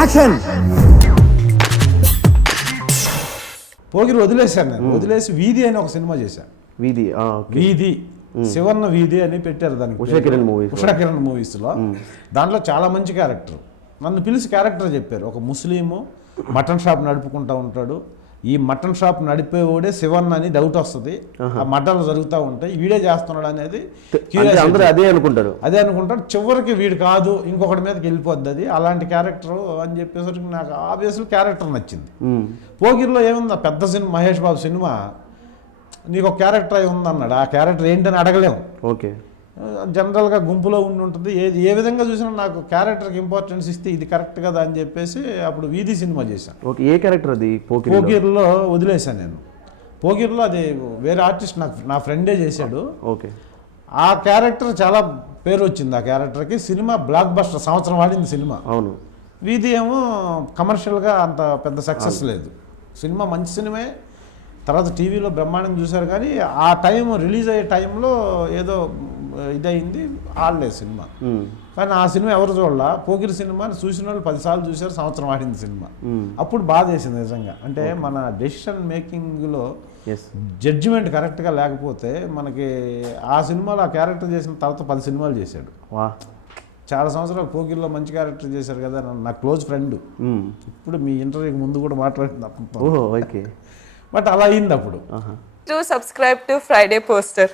Action. పోగిరి వదిలేశాను నేను. వదిలేసి వీధి అని ఒక సినిమా చేశాను. వీధి శివన్న వీధి అని పెట్టారు దానికి, ఉషా కిరణ్ మూవీస్లో. దాంట్లో చాలా మంచి క్యారెక్టర్. నన్ను పిలిచి క్యారెక్టర్ చెప్పారు. ఒక ముస్లిము మటన్ షాప్ నడుపుకుంటూ ఉంటాడు. ఈ మటన్ షాప్ నడిపేవాడే శివన్న అని డౌట్ వస్తుంది. ఆ మటన్లు జరుగుతూ ఉంటాయి, వీడే చేస్తున్నాడు అనేది అదే అనుకుంటాడు. చివరికి వీడు కాదు, ఇంకొకటి మీదకి వెళ్ళిపోద్ది అది. అలాంటి క్యారెక్టర్ అని చెప్పేసరికి నాకు ఆబ్వియస్లీ క్యారెక్టర్ నచ్చింది. పోగిరిలో ఏముంది, పెద్ద సినిమా మహేష్ బాబు సినిమా, నీకు ఒక క్యారెక్టర్ అయి ఉందన్నాడు. ఆ క్యారెక్టర్ ఏంటని అడగలేము. ఓకే, జనరల్గా గుంపులో ఉండి ఉంటుంది. ఏ విధంగా చూసినా నాకు క్యారెక్టర్కి ఇంపార్టెన్స్ ఇస్తే ఇది కరెక్ట్ కదా అని చెప్పేసి అప్పుడు వీధి సినిమా చేశాను. ఓకే, ఏ క్యారెక్టర్ అది? పోగిరిలో వదిలేశాను నేను. పోగిరిలో అది వేరే ఆర్టిస్ట్ నా ఫ్రెండే చేశాడు. ఓకే, ఆ క్యారెక్టర్ చాలా పేరు వచ్చింది ఆ క్యారెక్టర్కి. సినిమా బ్లాక్ బస్టర్, సంవత్సరం ఆడింది సినిమా. అవును. వీధి ఏమో కమర్షియల్గా అంత పెద్ద సక్సెస్ లేదు. సినిమా మంచి సినిమే, తర్వాత టీవీలో బ్రహ్మాండం చూశారు. కానీ ఆ టైం రిలీజ్ అయ్యే టైంలో ఏదో ఇదయింది, ఆడలేదు సినిమా. కానీ ఆ సినిమా ఎవరు చూడాల, పోగిరి సినిమాని చూసిన వాళ్ళు 10 సార్లు చూశారు. సంవత్సరం ఆడింది సినిమా. అప్పుడు బాధ వేసింది నిజంగా. అంటే మన డెసిషన్ మేకింగ్లో జడ్జిమెంట్ కరెక్ట్గా లేకపోతే మనకి ఆ సినిమాలో ఆ క్యారెక్టర్ చేసిన తర్వాత 10 సినిమాలు చేశాడు. చాలా సంవత్సరాలు పోగిరిలో మంచి క్యారెక్టర్ చేశారు కదా. నా క్లోజ్ ఫ్రెండ్, ఇప్పుడు మీ ఇంటర్వ్యూకి ముందు కూడా మాట్లాడుతుంది. బట్ అలా అయింది అప్పుడు. Do subscribe to Friday Poster.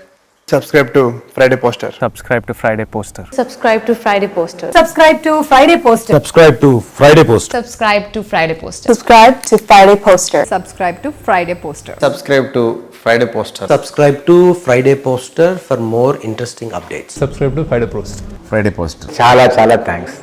Subscribe to Friday Poster. Subscribe to Friday Poster. Subscribe to Friday Poster. Subscribe to Friday Poster. Subscribe to Friday Poster. Subscribe to Friday Poster. Subscribe to Friday Poster. Subscribe to Friday Poster. Subscribe to Friday Poster. Subscribe to Friday Poster for more interesting updates. Subscribe to Friday Poster. Friday Poster. చాలా thanks.